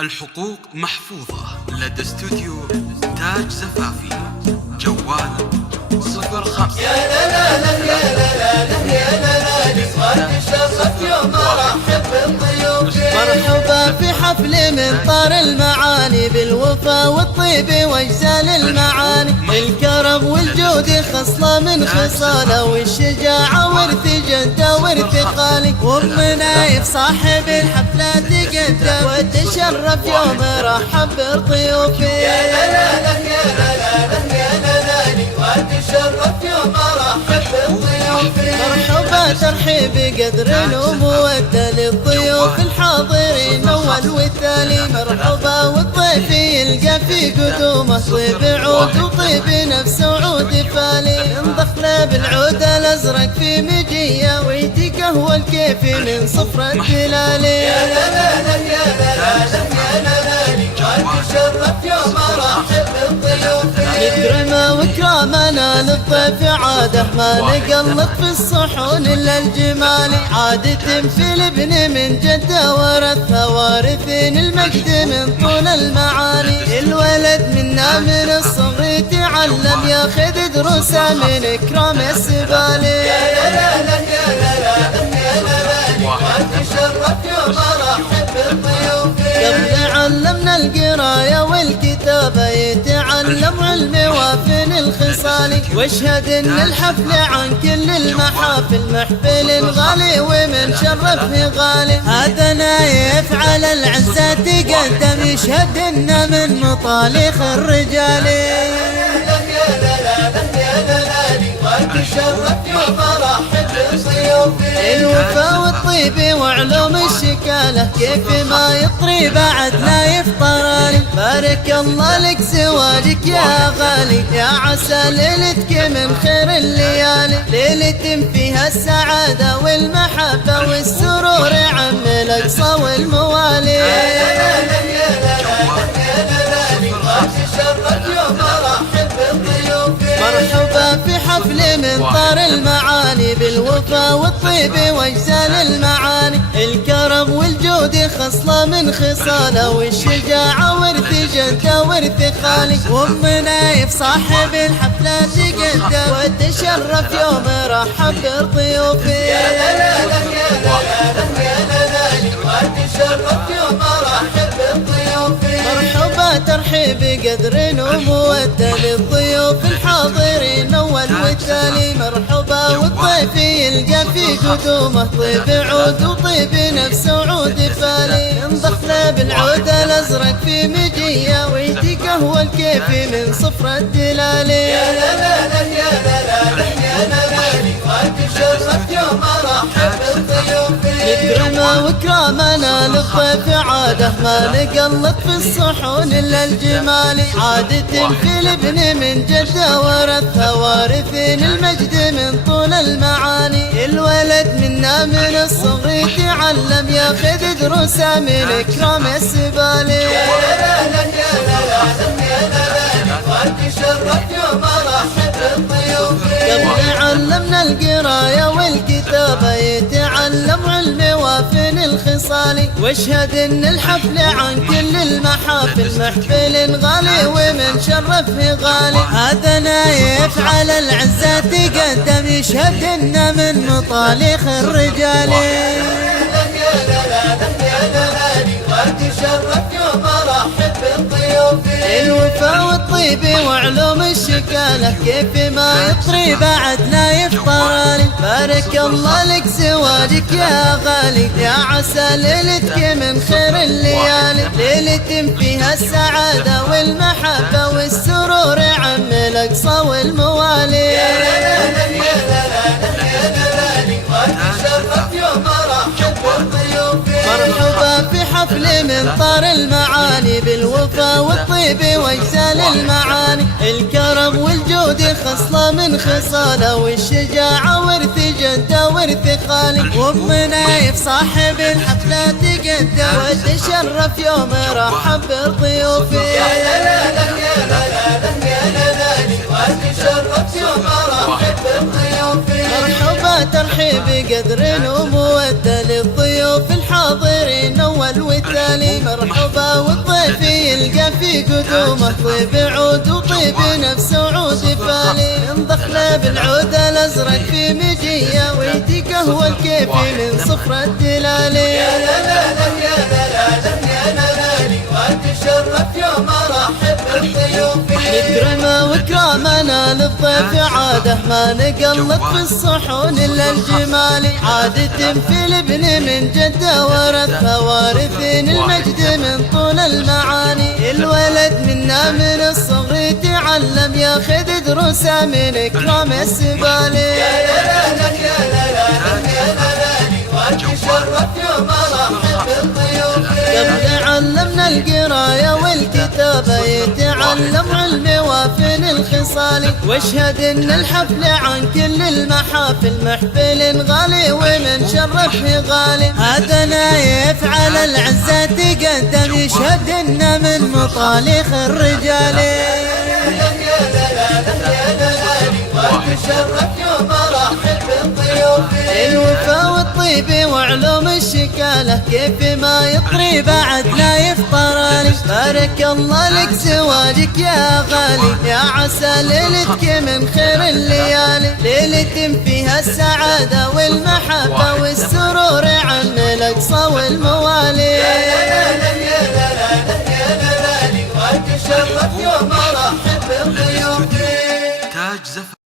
الحقوق محفوظة لدى استوديو تاج زفافي. جوال 05 يا لا لا لا يا لا لا لا يا لا لا لصغار الشرف يوم ارحب بالضيوف. مرحبا في حفل من طار المعاني بالوفا والطيب واجزال المعاني. الكرم والجود خصلة من خصاله والشجاعة ورث جده ورث خالي. وام نايف صاحب الحفلة تقدم وتشرف يوم رحب بضيوفه. يا لا لا لا يا لا لا لا يا لا لا وتشرف يوم ارحب بالضيوف. مرحبا ترحيب قدر ومودة للضيوف الحاضرين اول والتالي. مرحبا والضيف يلقى في قدومه طيب عود وطيب نفس وعود فالي. انضفنا بالعود الازرق في مجيه ويدي قهوه الكيفي من صفر الدلالي. يا لا لا لا يا لا لا لا يا لا لا وتشرف يوم ارحب بالضيوف. نكرمه واكرامنا للضيف عاده ما نقلط في الصحون الا الجمالي. عادة في الابن من جده ورثها وارثين المجد من طول المعاني. الولد منا من الصغر تعلم ياخذ دروسه من اكرام السبالي. يا لا لا لا يا لا لا يا لا لا وتشرف يوم ارحب بالضيوف. قبل علمنا القرايه والكتابه يتعلم علم وافن الخصال. واشهد ان الحفل عن كل المحافل محفل غالي ومن شرفه غالي. هذا نايف على العزة تقدم يشهد ان من مطالخ الرجال. وتشرف يوم ارحب بالضيوف. الوفا والطيب وعلوم الشكاله كيف ما يطري بعد لا يفطراني. بارك الله لك زواجك يا غالي يا عسى ليلتك من خير الليالي. ليلة فيها السعادة والمحبة والسرور عم الأقصى والموالي. يا لا لا يا لا لا وتشرف يوم ارحب بالضيوف. مرحبا في حفل من طار المعاني بالوفا والطيب واجزال المعاني. الكرم والجود خصلة من خصاله والشجاعة ورث جده ورث خالي. وام نايف صاحب الحفلة تقدم وتشرف يوم رحب بضيوفه. يا لا لا لا يا لا لا يا لا لا وتشرف يوم ارحب بالضيوف. مرحبا ترحيب قدر ومودة للضيوف الحاضرين اول والتالي. مرحبا والضيف يلقى في قدومه طيب عود وطيب نفس وعود فالي. انضفنا بالعود الازرق في مجيه ويدي قهوه الكيفي من صفر الدلالي. يا لا لا لا يا لا لا يا لا لا وتشرف يوم ارحب بالضيوف. نكرمه واكرامنا للضيف عاده ما نقلط في الصحون الا الجمالي. عادة في الابن من جده ورثها وارثين المجد من طول المعاني. الولد منا من الصغر تعلم ياخذ دروسه من اكرام السبالي. يا لا لا يا لا لا يا لا لا وتشرف يوم ارحب بالضيوف. قبل علمنا القرايه والكتابه يتعلم علم وافن الخصال. واشهد ان الحفل عن كل المحافل محفل غالي ومن شرفه غالي. هذا نايف على العزة تقدم يشهد ان من مطالخ الرجال. وتشرف يوم ارحب بالضيوف. الوفا والطيب وعلوم الشكاله كيف ما يطري بعد لا يفطراني. بارك الله لك زواجك يا غالي يا عسى ليلتك من خير الليالي. ليلة فيها السعادة والمحبة والسرور عم الأقصى والموالي. يا لا لا يا لا لا يا لا لا وتشرف يوم ارحب بالضيوف. مرحبا في حفل من طار المعاني بالوفا والطيب واجزال المعاني. الكرم والجود خصلة من خصاله والشجاعة ورث جده ورث خالي. وام نايف صاحب الحفلة تقدم وتشرف يوم رحب بضيوفه. يا لا لا يا لا لا يا لا لا وتشرف يوم ارحب بالضيوف. مرحبا ترحيب بقدر ومودة للضيوف الحاضرين اول والتالي. مرحبا والضيف يلقى في قدومه طيب عود وطيب نفس وعود فالي. من ضخله بالعود الازرق في مجيه ويدي قهوه الكيفي من صفر الدلالي. يا لا لا لا يا لا لا لا يا لا لا وتشرف يوم ارحب بالضيوف. نكرمه واكرامنا للضيف عاده ما نقلط في الصحون الا الجمالي. عادة في الابن من جده ورثها وارثين المجد من طول المعاني. الولد منا من الصغر يتعلم ياخذ دروسه من اكرام السبالي. يا لا لا يا لا لا يا لا لا وتشرف يوم ارحب بالضيوف. قبل علمنا القرايه والكتابه يتعلم علم وافن الخصال. واشهد ان الحفل عن كل المحافل محفل غالي ومن شرفه غالي. هذا نايف على العزه تقدم يشهد ان من مطالخ الرجال. وتشرف يوم ارحب بالضيوف. الوفا والطيب وعلوم الشكاله كيف ما يطري بعد لا يفطراني. بارك الله لك زواجك يا غالي يا عسى ليلتك من خير الليالي. ليلة فيها السعادة والمحبة والسرور عن الأقصى والموالي. يا لا لا يا لا لا يا لا لا وتشرف يوم ارحب بالضيوف. تاج زفاف.